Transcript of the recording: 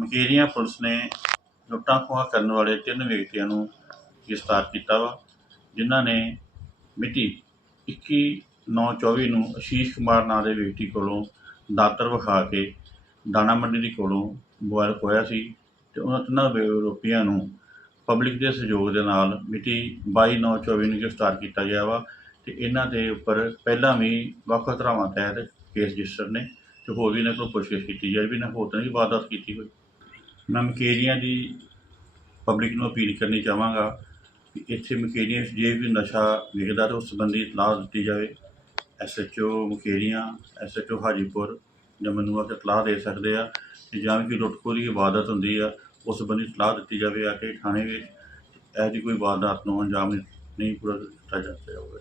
Mukerian police ਨੇ ਲੁੱਟਾਂ ਖੋਹਾਂ ਕਰਨ ਵਾਲੇ ਤਿੰਨ ਵਿਅਕਤੀਆਂ ਨੂੰ ਗ੍ਰਿਫਤਾਰ ਕੀਤਾ ਵਾ, ਜਿਨ੍ਹਾਂ ਨੇ ਮਿਤੀ 21/9/24 ਨੂੰ ਅਸ਼ੀਸ਼ ਕੁਮਾਰ ਨਾਂ ਦੇ ਵਿਅਕਤੀ ਕੋਲੋਂ ਦਾਤਰ ਵਿਖਾ ਕੇ ਦਾਣਾ ਮੰਡੀ ਦੇ ਕੋਲੋਂ ਮੋਬਾਈਲ ਖੋਇਆ ਸੀ ਤੇ ਉਹਨਾਂ ਤਿੰਨਾਂ ਵਿ- ਆਰੋਪੀਆਂ ਨੂੰ ਪਬਲਿਕ ਦੇ ਸਹਿਯੋਗ ਦੇ ਨਾਲ ਮਿਤੀ 22/9/24 ਨੂੰ ਗ੍ਰਿਫਤਾਰ ਕੀਤਾ ਗਿਆ ਵਾ ਤੇ ਇਹਨਾਂ ਦੇ ਉੱਪਰ ਪਹਿਲਾਂ ਵੀ ਵੱਖ ਵੱਖ ਧਾਰਾਵਾਂ ਤਹਿਤ ਕੇਸ ਰਜਿਸਟਰ ਨੇ ਤੇ ਹੋਰ ਵੀ ਇਹਨਾਂ ਕੋਲ ਪੁੱਛਗਿੱਛ ਕੀਤੀ ਜਾਏ, ਵੀ ਇਹਨਾਂ ਹੋਰ ਤਾਂ ਨਹੀਂ ਵਾਰਦਾਤ ਕੀਤੀ ਹੋਈ। ਮੈਂ ਮਕੇਰੀਆਂ ਦੀ ਪਬਲਿਕ ਨੂੰ ਅਪੀਲ ਕਰਨੀ ਚਾਹਾਂਗਾ ਕਿ ਇੱਥੇ ਮਕੇਰੀਆਂ ਵਿੱਚ ਜੇ ਵੀ ਨਸ਼ਾ ਵਿਕਦਾ ਤਾਂ ਉਸ ਸੰਬੰਧੀ ਇਤਲਾਹ ਦਿੱਤੀ ਜਾਵੇ। ਐਸਐਚਓ ਮਕੇਰੀਆਂ ਐਸਐਚਓ ਹਾਜੀਪੁਰ ਜਾਂ ਮੈਨੂੰ ਆ ਕੇ ਇਤਲਾਹ ਦੇ ਸਕਦੇ ਆ ਤੇ ਜਾਂ ਵੀ ਕੋਈ ਦੀ ਇਬਾਦਤ ਹੁੰਦੀ ਆ, ਉਸ ਸੰਬੰਧੀ ਇਤਲਾਹ ਦਿੱਤੀ ਜਾਵੇ ਆ ਕੇ ਥਾਣੇ ਵਿੱਚ। ਇਹੋ ਜਿਹੀ ਕੋਈ ਵਾਰਦਾਤ ਨੂੰ ਅੰਜਾਮ ਨਹੀਂ ਪੂਰਾ ਦਿੱਤਾ ਜਾਂਦਾ ਹੋਵੇ